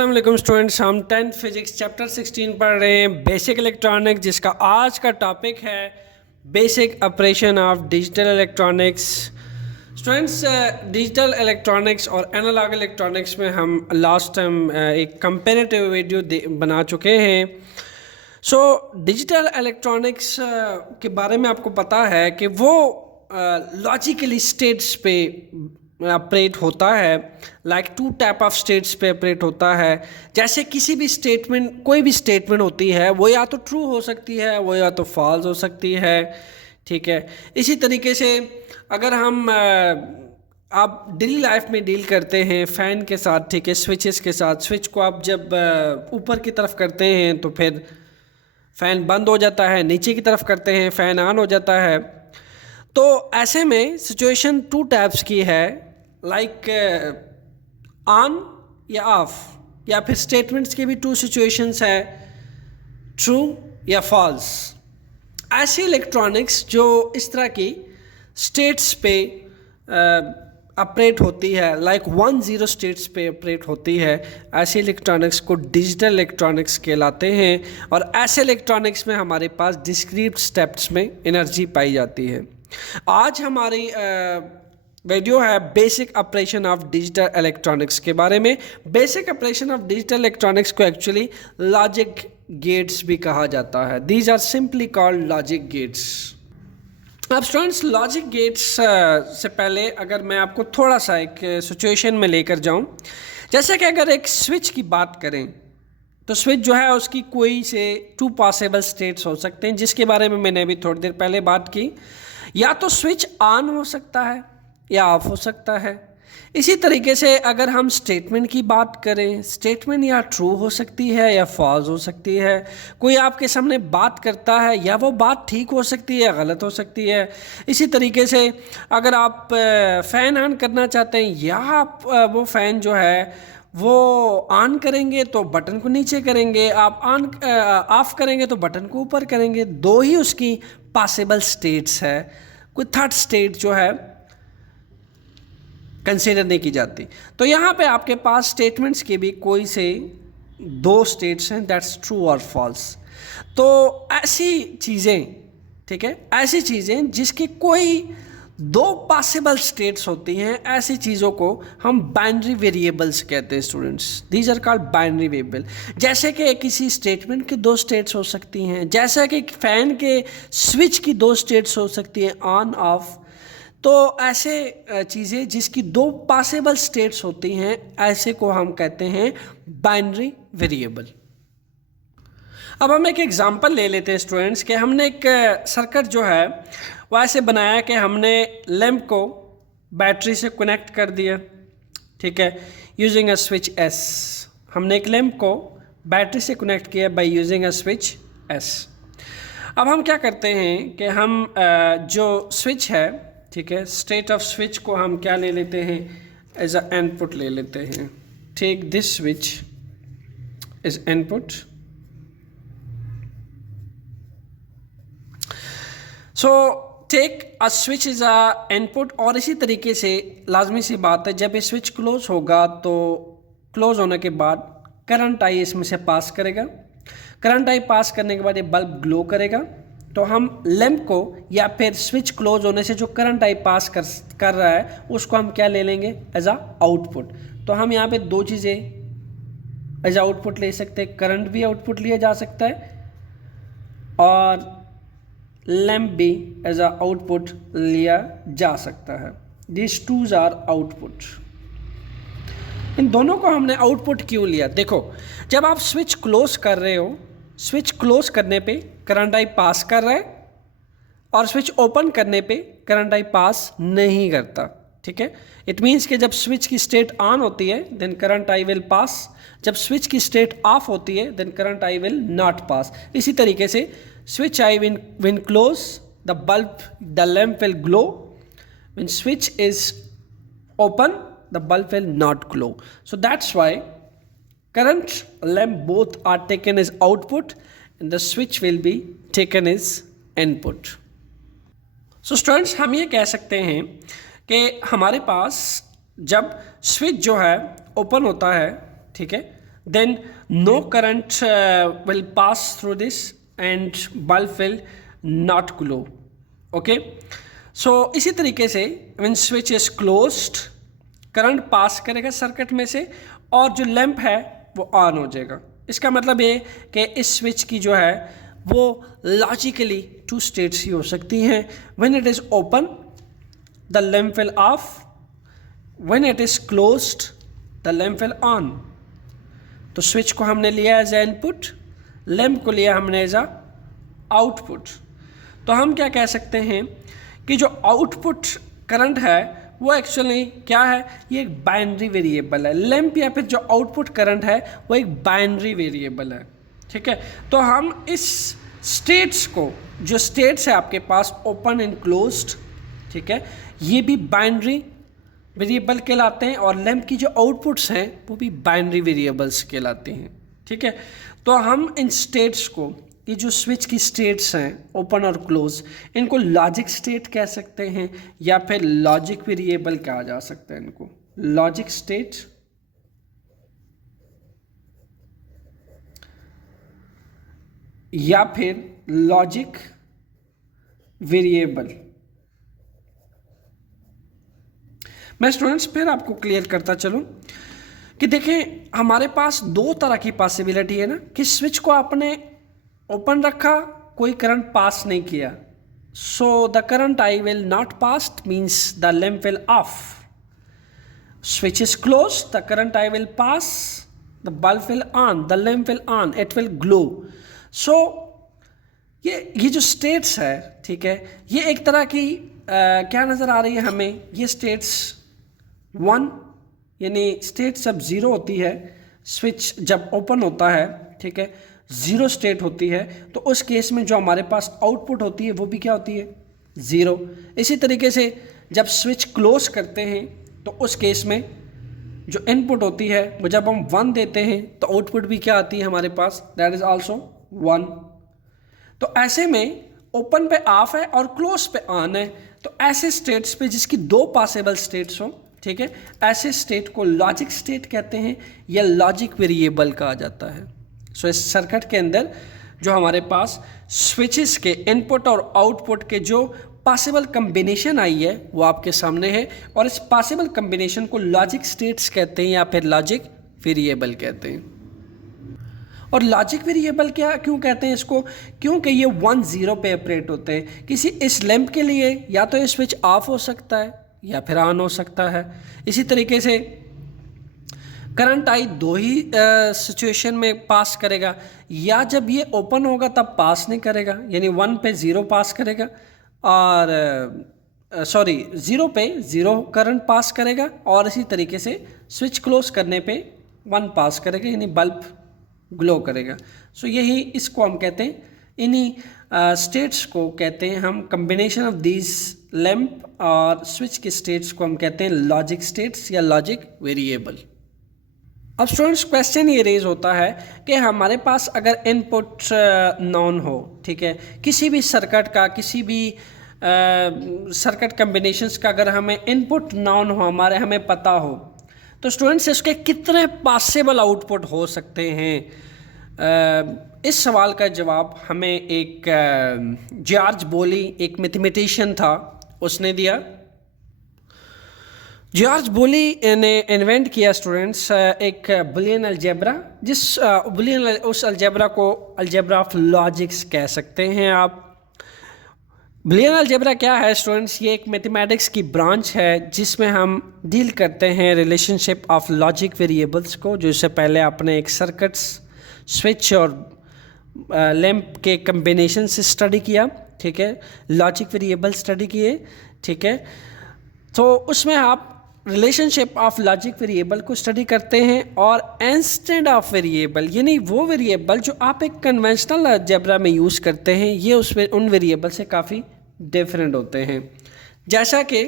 अस्सलाम वालेकुम स्टूडेंट्स, हम 10th फिजिक्स चैप्टर 16 पढ़ रहे हैं बेसिक इलेक्ट्रॉनिक्स, जिसका आज का टॉपिक है basic operation of digital electronics. Students, digital electronics और एनालॉग इलेक्ट्रॉनिक्स में हम लास्ट टाइम एक कंपेरेटिव वीडियो बना चुके हैं। डिजिटल इलेक्ट्रॉनिक्स के बारे में आपको पता है कि वो लॉजिकली स्टेट्स पे ऑपरेट होता है, like two type of states पे ऑपरेट होता है। जैसे किसी भी स्टेटमेंट, कोई भी स्टेटमेंट होती है वो या तो ट्रू हो सकती है, वो या तो फॉल्स हो सकती है, ठीक है। इसी तरीके से अगर हम आप डेली लाइफ में डील करते हैं फ़ैन के साथ, ठीक है, स्विचेस के साथ। स्विच को आप जब ऊपर की तरफ करते हैं तो फिर फ़ैन बंद हो जाता है, नीचे की तरफ करते हैं फ़ैन ऑन हो जाता है। तो ऐसे में सिचुएशन टू टाइप्स की है, लाइक ऑन या ऑफ, या फिर स्टेटमेंट्स के भी टू सिचुएशंस है, ट्रू या फॉल्स। ऐसी इलेक्ट्रॉनिक्स जो इस तरह की स्टेट्स पे ऑपरेट होती है, लाइक 1-0 स्टेट्स पे ऑपरेट होती है, ऐसे इलेक्ट्रॉनिक्स को डिजिटल इलेक्ट्रॉनिक्स कहलाते हैं। और ऐसे इलेक्ट्रॉनिक्स में हमारे पास डिस्क्रीट स्टेप्स में एनर्जी पाई जाती है। आज हमारी वीडियो है basic operation of digital electronics के बारे में। Basic operation of digital electronics को एक्चुअली लॉजिक गेट्स भी कहा जाता है। These are simply called logic gates. अब स्टूडेंट्स, लॉजिक गेट्स से पहले अगर मैं आपको थोड़ा सा एक सिचुएशन में लेकर जाऊं, जैसे कि अगर एक स्विच की बात करें तो स्विच जो है उसकी कोई से 2 पॉसिबल स्टेट्स हो सकते हैं, जिसके बारे में मैंने अभी थोड़ी देर पहले बात की। या तो स्विच ऑन हो सकता है या ऑफ हो सकता है। इसी तरीके से अगर हम स्टेटमेंट की बात करें, स्टेटमेंट या ट्रू हो सकती है या फॉल्स हो सकती है। कोई आपके सामने बात करता है, या वो बात ठीक हो सकती है या गलत हो सकती है। इसी तरीके से अगर आप फ़ैन ऑन करना चाहते हैं, या आप वो फ़ैन जो है वो ऑन करेंगे तो बटन को नीचे करेंगे, आप ऑफ करेंगे तो बटन को ऊपर करेंगे। 2 ही उसकी पॉसिबल स्टेट्स है, कोई थर्ड स्टेट जो है कंसीडर नहीं की जाती। तो यहाँ पे आपके पास स्टेटमेंट्स के भी कोई से 2 स्टेट्स हैं, दैट्स ट्रू और फॉल्स। तो ऐसी चीज़ें, ठीक है, ऐसी चीज़ें जिसकी कोई 2 पॉसिबल स्टेट्स होती हैं, ऐसी चीज़ों को हम बाइनरी वेरिएबल्स कहते हैं students. These are called binary variable. जैसे कि किसी स्टेटमेंट की 2 स्टेट्स हो सकती हैं, जैसे कि फ़ैन के स्विच की 2 स्टेट्स हो सकती हैं, ऑन ऑफ। तो ऐसे चीज़ें जिसकी 2 पॉसिबल स्टेट्स होती हैं, ऐसे को हम कहते हैं बाइनरी वेरिएबल। अब हम एक एग्जांपल ले लेते हैं स्टूडेंट्स के। हमने एक सर्किट जो है वो ऐसे बनाया कि हमने लैंप को बैटरी से कनेक्ट कर दिया, ठीक है, यूजिंग अ स्विच एस। हमने एक लैंप को बैटरी से कनेक्ट किया by using a switch S. अब हम क्या करते हैं कि हम जो स्विच है, ठीक है, स्टेट ऑफ स्विच को हम क्या ले लेते हैं, एज अ इनपुट ले लेते हैं। Take this switch is input. So take a switch is a input. और इसी तरीके से लाजमी सी बात है, जब ये स्विच क्लोज होगा तो क्लोज होने के बाद करंट आई इसमें से पास करेगा। करंट आई पास करने के बाद ये बल्ब ग्लो करेगा। तो हम लैंप को, या फिर स्विच क्लोज होने से जो करंट आई पास कर रहा है, उसको हम क्या ले लेंगे, एज अ आउटपुट। तो हम यहाँ पे 2 चीज़ें एज आउटपुट ले सकते हैं। करंट भी आउटपुट लिया जा सकता है और लैंप भी एज अ आउटपुट लिया जा सकता है। This twos are output. इन दोनों को हमने आउटपुट क्यों लिया? देखो, जब आप स्विच क्लोज कर रहे हो, स्विच क्लोज करने पे करंट आई पास कर रहा है, और स्विच ओपन करने पे करंट आई पास नहीं करता, ठीक है। इट मीन्स कि जब स्विच की स्टेट ऑन होती है then current I will pass, जब स्विच की स्टेट ऑफ होती है then current I will not pass. इसी तरीके से switch I win close, the lamp will glow. When switch is open the bulb will not glow. So that's why current, lamp both are taken as output and the switch will be taken as input. So students, हम ये कह सकते हैं कि हमारे पास जब switch जो है ओपन होता है, ठीक है, then no current will pass through this and bulb will not glow. Okay, so इसी तरीके से when switch is closed current pass करेगा सर्किट में से और जो लैंप है वो ऑन हो जाएगा। इसका मतलब ये कि इस स्विच की जो है वो लॉजिकली टू स्टेट्स ही हो सकती हैं। When it is open the lamp will of, when it is closed the lamp will on. तो स्विच को हमने लिया एज ए इनपुट, लैंप को लिया हमने एज अ आउटपुट। तो हम क्या कह सकते हैं कि जो आउटपुट करंट है वो एक्चुअली क्या है, ये एक बाइनरी वेरिएबल है। लैंप या फिर जो आउटपुट करंट है वो एक बाइनरी वेरिएबल है। ठीक है, तो हम इस स्टेट्स को, जो स्टेट्स है आपके पास ओपन एंड क्लोज्ड, ठीक है, ये भी बाइनरी वेरिएबल कहलाते हैं और लैंप की जो आउटपुट्स हैं वो भी बाइनरी वेरिएबल्स कहलाते हैं। ठीक है, तो हम इन स्टेट्स को, ये जो स्विच की स्टेट्स हैं ओपन और क्लोज, इनको लॉजिक स्टेट कह सकते हैं या फिर लॉजिक वेरिएबल कहा जा सकता है। इनको लॉजिक स्टेट या फिर लॉजिक वेरिएबल। मैं स्टूडेंट्स फिर आपको क्लियर करता चलूं कि देखें हमारे पास दो तरह की पॉसिबिलिटी है ना, कि स्विच को आपने ओपन रखा, कोई करंट पास नहीं किया, so the current I will not pass means the lamp will off. Switch is close, the current I will pass, the bulb will on, the lamp will on, it will glow. So ये जो states है, ठीक है, ये एक तरह की क्या नज़र आ रही है हमें, ये स्टेट्स 1 यानी स्टेट जब 0 होती है, स्विच जब ओपन होता है, ठीक है, 0 स्टेट होती है, तो उस केस में जो हमारे पास आउटपुट होती है वो भी क्या होती है, 0। इसी तरीके से जब स्विच क्लोज करते हैं तो उस केस में जो इनपुट होती है वो जब हम 1 देते हैं तो आउटपुट भी क्या आती है हमारे पास, दैट इज आल्सो 1। तो ऐसे में ओपन पे ऑफ है और क्लोज पे ऑन है, तो ऐसे स्टेट्स पे जिसकी 2 पॉसिबल स्टेट्स हो, ठीक है, ऐसे स्टेट को लॉजिक स्टेट कहते हैं या लॉजिक वेरिएबल कहा जाता है। सो इस सर्किट के अंदर जो हमारे पास स्विचेस के इनपुट और आउटपुट के जो पॉसिबल कम्बिनेशन आई है वो आपके सामने है, और इस पॉसिबल कम्बिनेशन को लॉजिक स्टेट्स कहते हैं या फिर लॉजिक वेरिएबल कहते हैं। और लॉजिक वेरिएबल क्या क्यों कहते हैं इसको, क्योंकि ये 1 0 पे ऑपरेट होते हैं। किसी इस लैंप के लिए या तो ये स्विच ऑफ हो सकता है या फिर ऑन हो सकता है। इसी तरीके से करंट आई 2 ही सिचुएशन में पास करेगा, या जब ये ओपन होगा तब पास नहीं करेगा, यानी 1 पे 0 पास करेगा, और 0 पे 0 करंट पास करेगा, और इसी तरीके से स्विच क्लोज करने पे 1 पास करेगा, यानी बल्ब ग्लो करेगा। सो यही इसको हम कहते हैं, इन्हीं स्टेट्स को कहते हैं हम, कम्बिनेशन ऑफ दीज लैंप और स्विच के स्टेट्स को हम कहते हैं लॉजिक स्टेट्स या लॉजिक वेरिएबल। अब स्टूडेंट्स क्वेश्चन ये रेज होता है कि हमारे पास अगर इनपुट नॉन हो, ठीक है, किसी भी सर्किट का, किसी भी सर्किट कम्बिनेशंस का अगर हमें इनपुट नॉन हो, हमें पता हो, तो स्टूडेंट्स इसके कितने पॉसिबल आउटपुट हो सकते हैं। इस सवाल का जवाब हमें एक जॉर्ज बोली, एक मैथमेटिशियन था, उसने दिया। जॉर्ज बोली ने इन्वेंट किया स्टूडेंट्स एक बुलियन अलजेब्रा, जिस उस अलजेब्रा को अलजेब्रा ऑफ लॉजिक्स कह सकते हैं आप। बुलियन अलजेब्रा क्या है स्टूडेंट्स, ये एक मैथमेटिक्स की ब्रांच है जिसमें हम डील करते हैं रिलेशनशिप ऑफ लॉजिक वेरिएबल्स को, जो इससे पहले आपने एक सर्किट्स, स्विच और लैंप के कम्बिनेशन से स्टडी किया, ठीक है, लॉजिक वेरिएबल स्टडी किए, ठीक है। तो उसमें आप रिलेशनशिप ऑफ लॉजिक वेरिएबल को स्टडी करते हैं, और इंस्टेंट ऑफ वेरिएबल यानी वो वेरिएबल जो आप एक कन्वेंशनल अलजेब्रा में यूज़ करते हैं, ये उन वेरिएबल से काफ़ी डिफरेंट होते हैं। जैसा कि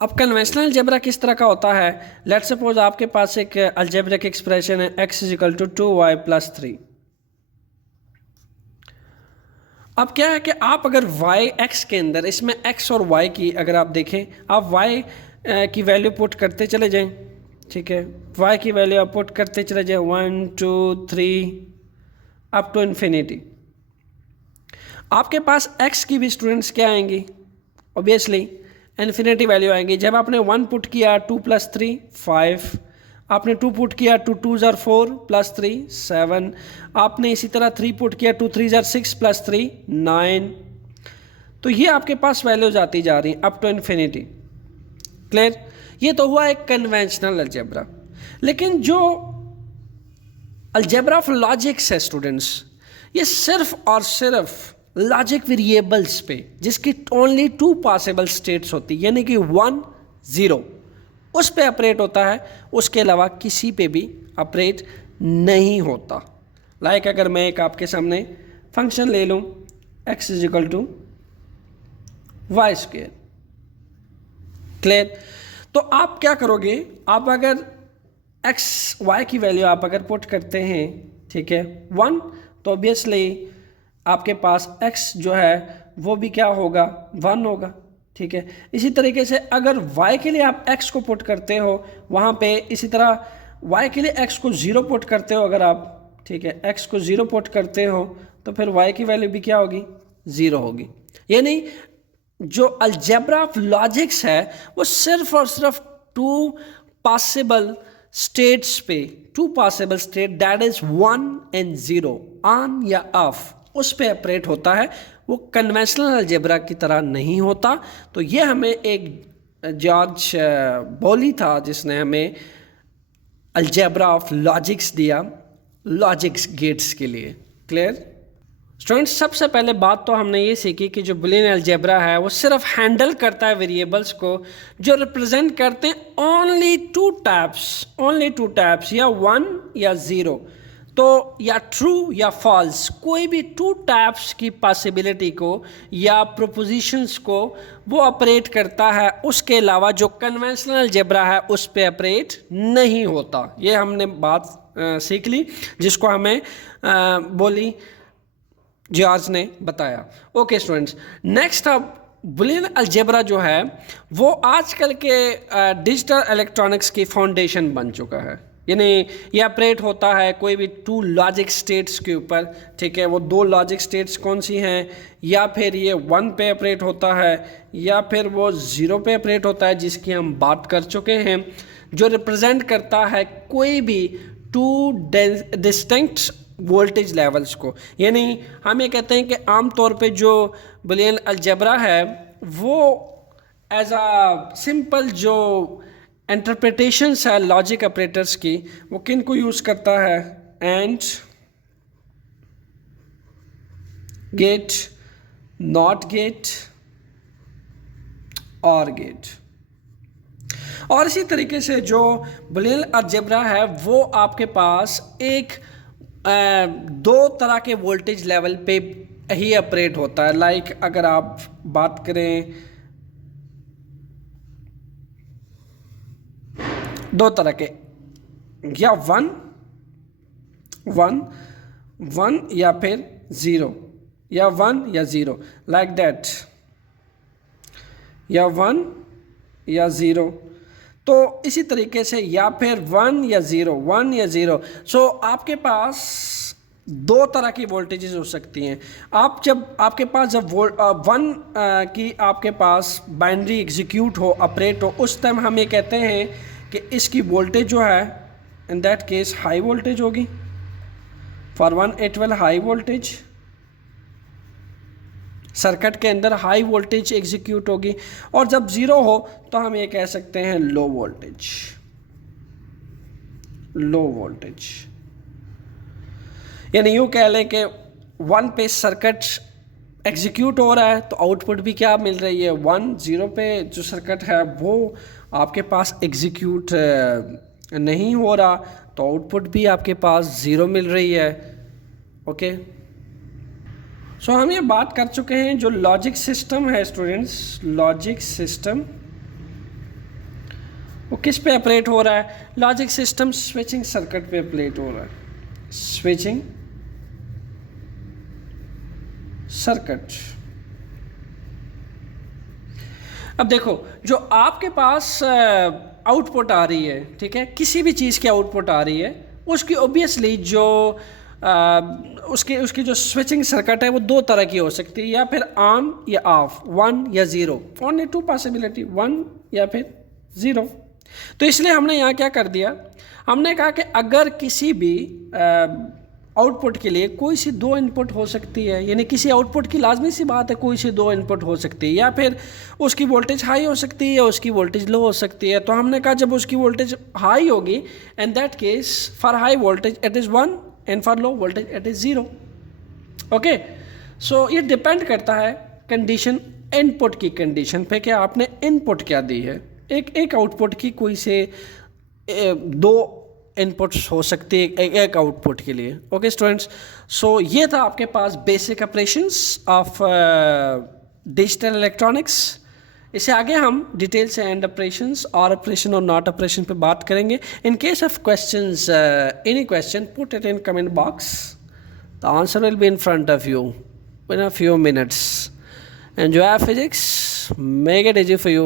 अब कन्वेंशनल अलजेब्रा किस तरह का होता है, लेट सपोज आपके पास एक अलजेब्रिक एक्सप्रेशन है x = 2y + 3। अब क्या है कि आप अगर y x के अंदर, इसमें x और y की अगर आप देखें, आप y की वैल्यू पुट करते चले जाएं, ठीक है, y की वैल्यू आप पुट करते चले जाए 1 2 3 अप टू इन्फिनिटी। आपके पास x की भी स्टूडेंट्स क्या आएंगी, ऑब्वियसली इन्फिनिटी वैल्यू आएंगी। जब आपने 1 पुट किया 2 + 3 5, आपने 2 पुट किया 2 2 ज़ार 4 + 3 7, आपने इसी तरह 3 पुट किया 2 3 ज़ार 6 + 3 9। तो ये आपके पास वैल्यूज आती जा रही अप टू इन्फिनिटी। क्लियर? ये तो हुआ एक कन्वेंशनल अलजेब्रा। लेकिन जो अलजेब्रा ऑफ लॉजिक्स है स्टूडेंट्स, ये सिर्फ और सिर्फ लॉजिक वेरिएबल्स पे, जिसकी ओनली 2 पॉसिबल स्टेट्स होती है, यानी कि 1 0, उस पे ऑपरेट होता है। उसके अलावा किसी पे भी ऑपरेट नहीं होता। लाइक अगर मैं एक आपके सामने फंक्शन ले लूँ x = y²। क्लियर? तो आप क्या करोगे, आप अगर x y की वैल्यू आप अगर पुट करते हैं, ठीक है, 1, तो ऑब्वियसली आपके पास x जो है वो भी क्या होगा, 1 होगा। ठीक है, इसी तरीके से अगर y के लिए आप x को पुट करते हो वहाँ पे, इसी तरह y के लिए x को 0 पुट करते हो अगर आप, ठीक है, x को 0 पुट करते हो तो फिर y की वैल्यू भी क्या होगी, 0 होगी। यानी जो अलजेब्रा ऑफ लॉजिक्स है वो सिर्फ और सिर्फ 2 पॉसिबल स्टेट्स पे, 2 possible state that is 1 and 0, on या ऑफ, उस पे ऑपरेट होता है। वो कन्वेंशनल अलजेब्रा की तरह नहीं होता। तो ये हमें एक जॉर्ज बॉली था जिसने हमें अलजेब्रा ऑफ लॉजिक्स दिया, लॉजिक्स गेट्स के लिए। Clear students? सबसे पहले बात तो हमने ये सीखी कि जो बुलियन अलजेब्रा है वो सिर्फ हैंडल करता है वेरिएबल्स को जो रिप्रेजेंट करते हैं ओनली 2 टाइप्स, या 1 या 0। तो या ट्रू या फॉल्स, कोई भी 2 टाइप्स की पॉसिबिलिटी को या प्रोपोजिशंस को वो ऑपरेट करता है। उसके अलावा जो कन्वेंशनल अलजेब्रा है उस पे ऑपरेट नहीं होता। ये हमने बात सीख ली जिसको हमें बोली जॉर्ज ने बताया। ओके स्टूडेंट्स, नेक्स्ट अब बुलियन अलजेब्रा जो है वो आजकल के डिजिटल इलेक्ट्रॉनिक्स की फाउंडेशन बन चुका है। यानी ये ऑपरेट होता है कोई भी 2 लॉजिक स्टेट्स के ऊपर। ठीक है, वो 2 लॉजिक स्टेट्स कौन सी हैं, या फिर ये 1 पे ऑपरेट होता है या फिर वो 0 पे ऑपरेट होता है, जिसकी हम बात कर चुके हैं, जो रिप्रेजेंट करता है कोई भी 2 डिस्टिंक्ट वोल्टेज लेवल्स को। यानी हम ये कहते हैं कि आमतौर पे जो बुलियन अलजेब्रा है वो एज अ सिंपल जो इंटरप्रिटेशंस है लॉजिक ऑपरेटर्स की, वो किन को यूज़ करता है, एंड गेट, नॉट गेट, और गेट। और इसी तरीके से जो बुलियन अलजेब्रा है वो आपके पास एक 2 तरह के वोल्टेज लेवल पे ही ऑपरेट होता है। लाइक अगर आप बात करें 2 तरह के, या 1 या फिर 0, या 1 या 0, लाइक दैट, या 1 या 0। तो इसी तरीके से या फिर 1 या 0। सो आपके पास 2 तरह की वोल्टेजेस हो सकती हैं। आप जब आपके पास जब 1 की आपके पास बाइनरी एग्जीक्यूट हो, ऑपरेट हो, उस टाइम हम ये कहते हैं कि इसकी वोल्टेज जो है in that case high voltage होगी। For 1 it will high voltage, circuit के अंदर हाई वोल्टेज एग्जीक्यूट होगी। और जब 0 हो तो हम ये कह सकते हैं लो वोल्टेज। यानी यूँ कह लें कि 1 पे सर्किट एग्जीक्यूट हो रहा है तो आउटपुट भी क्या मिल रही है, 1। 0 पे जो सर्किट है वो आपके पास एग्जीक्यूट नहीं हो रहा तो आउटपुट भी आपके पास 0 मिल रही है। ओके, सो हम ये बात कर चुके हैं जो लॉजिक सिस्टम है स्टूडेंट्स, लॉजिक सिस्टम वो किस पे ऑपरेट हो रहा है। लॉजिक सिस्टम स्विचिंग सर्किट पे ऑपरेट हो रहा है, स्विचिंग सर्किट। अब देखो जो आपके पास आउटपुट आ रही है, ठीक है, किसी भी चीज़ की आउटपुट आ रही है, उसकी ऑब्वियसली जो उसकी जो स्विचिंग सर्किट है वो दो तरह की हो सकती है, या फिर ऑन या ऑफ, 1 या 0, ओनली 2 पॉसिबिलिटी, 1 या फिर 0। तो इसलिए हमने यहाँ क्या कर दिया, हमने कहा कि अगर किसी भी आउटपुट के लिए कोई सी दो इनपुट हो सकती है, यानी किसी आउटपुट की लाजमी सी बात है कोई सी दो इनपुट हो सकती है, या फिर उसकी वोल्टेज हाई हो सकती है या उसकी वोल्टेज लो हो सकती है, तो हमने कहा जब उसकी वोल्टेज हाई होगी, in that case for high voltage it is 1 and for low voltage it is 0। Okay, so ये डिपेंड करता है कंडीशन, इनपुट की कंडीशन पे कि आपने इनपुट क्या दी है। एक आउटपुट की कोई से दो इनपुट्स हो सकती है एक आउटपुट के लिए। ओके स्टूडेंट्स, सो ये था आपके पास basic operations of digital electronics. इससे आगे हम डिटेल से एंड ऑपरेशंस और ऑपरेशन और नॉट ऑपरेशन पे बात करेंगे। In case of questions, any question, put it in comment box, the answer will be in front of you in a few minutes. Enjoy physics, make it easy for you,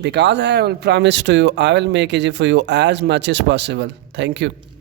because I will promise to you I will make it easy for you as much as possible. Thank you.